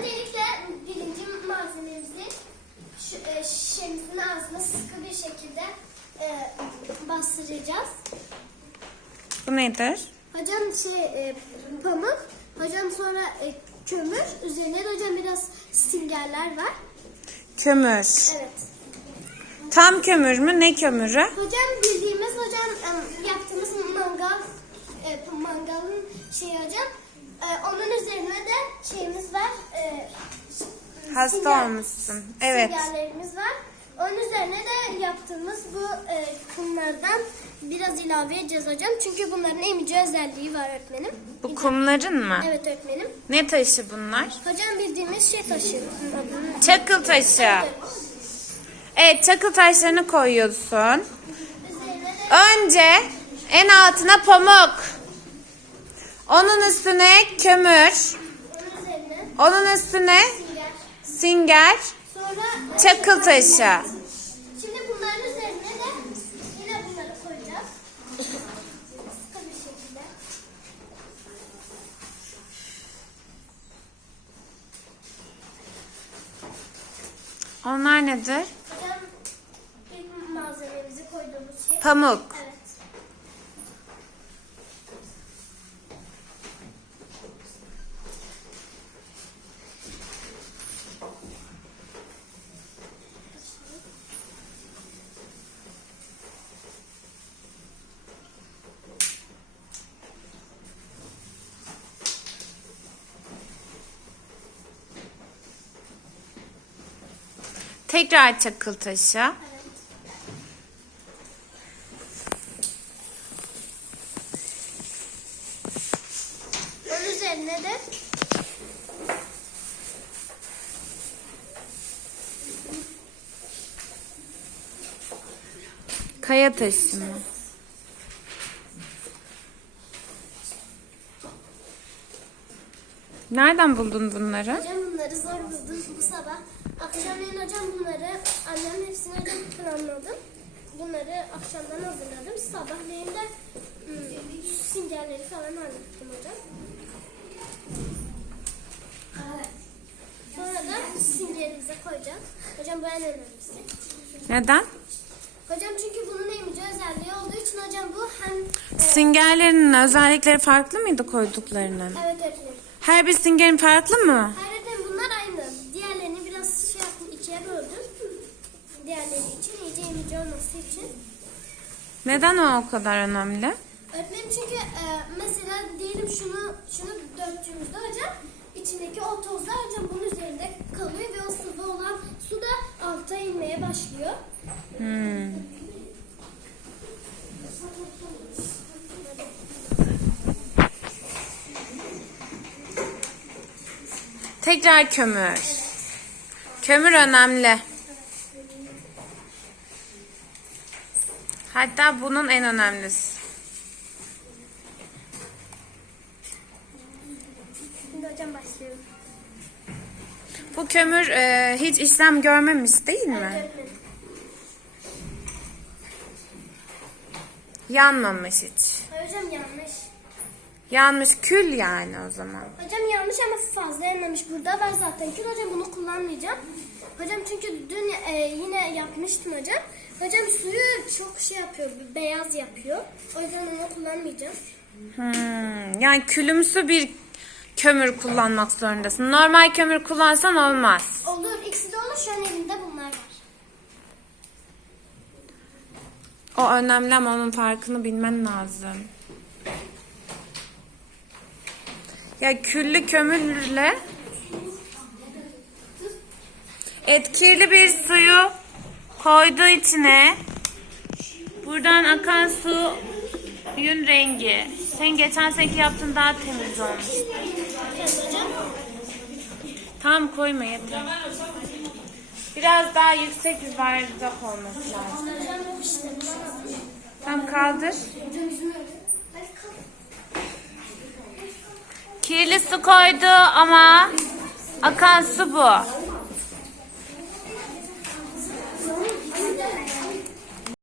Öncelikle birinci malzememizi e, şişemizin ağzına sıkı bir şekilde e, bastıracağız. Bu nedir? Hocam şey e, pamuk, hocam sonra e, kömür, üzerine de hocam biraz süngerler var. Kömür. Evet. Tam kömür mü? Ne kömürü? Hocam bildiğimiz hocam yaptığımız mangal e, mangalın şeyi hocam. E, onun üzerine de şeyimiz var. E, Hasta sünger- olmuşsun. Evet. Süngerlerimiz var. Onun üzerine de yaptığımız bu e, kumlardan biraz ilave edeceğiz hocam. Çünkü bunların emici özelliği var öğretmenim. Bu kumların mı? Evet öğretmenim. Ne taşı bunlar? Hocam bildiğimiz şey taşı. Çakıl taşı. Evet çakıl taşlarını koyuyorsun. Önce en altına pamuk. Onun üstüne kömür. onun üstüne e, Çakıl taşı. Şimdi bunların üzerine de yine bunları koyacağız. Sıkı bir şekilde. Onlar nedir? Hocam ilk malzememizi koyduğumuz şey. Pamuk. Evet. Tekrar çakıl taşı. Evet. Onun üzerine de Kaya taşı mı? Nereden buldun bunları? hocam bunları zor buldum bu sabah. Akşamleyin hocam bunları annem hepsini hocam planladım. Bunları akşamdan hazırladım. Sabahleyin de ım, singerleri falan hallettim hocam. Sonra da singerimize koyacağız. Hocam bu en önemlisi. Neden? Hocam çünkü bunun emici özelliği olduğu için hocam bu hem e, Süngerlerin özellikleri farklı mıydı koyduklarının? evet öğretmenim. Her bir süngerin farklı mı? Öğretmenim bunlar aynı. Diğerlerini biraz şey yaptım ikiye böldüm. Diğerleri için iyice emici olması için. Neden o o kadar önemli? Öğretmenim çünkü e, mesela diyelim şunu şunu döktüğümüzde hocam içindeki o tozlar hocam bunun üzerinde kalıyor ve o sıvı olan su da alta inmeye başlıyor. Hmm. Tekrar kömür. Kömür önemli. Hatta bunun en önemlisi. Şimdi hocam başlıyorum. Bu kömür e, hiç işlem görmemiş değil Evet mi? Yanmamış hiç. Hocam yanlış. Yanmış kül yani o zaman. Hocam yanlış ama fazla yanlamış. Burada var zaten kül. Hocam bunu kullanmayacağım. Hocam çünkü dün e, yine yapmıştım hocam. Hocam suyu çok şey yapıyor, beyaz yapıyor. O yüzden onu kullanmayacağım. Hmm, yani külümsü bir kömür kullanmak zorundasın. Normal kömür kullansan olmaz. Olur, ikisi de olur. Şu an elimde bunlar var. O önemli ama onun farkını bilmen lazım. Ya küllü kömürle etkili bir suyu koydu içine. Buradan akan suyun rengi. Sen geçen seneki yaptığın daha temiz olmuş. Tam koyma yeter. Biraz daha yüksek bardak olması lazım. Tam kaldır. Kirli su koydu ama akan su bu.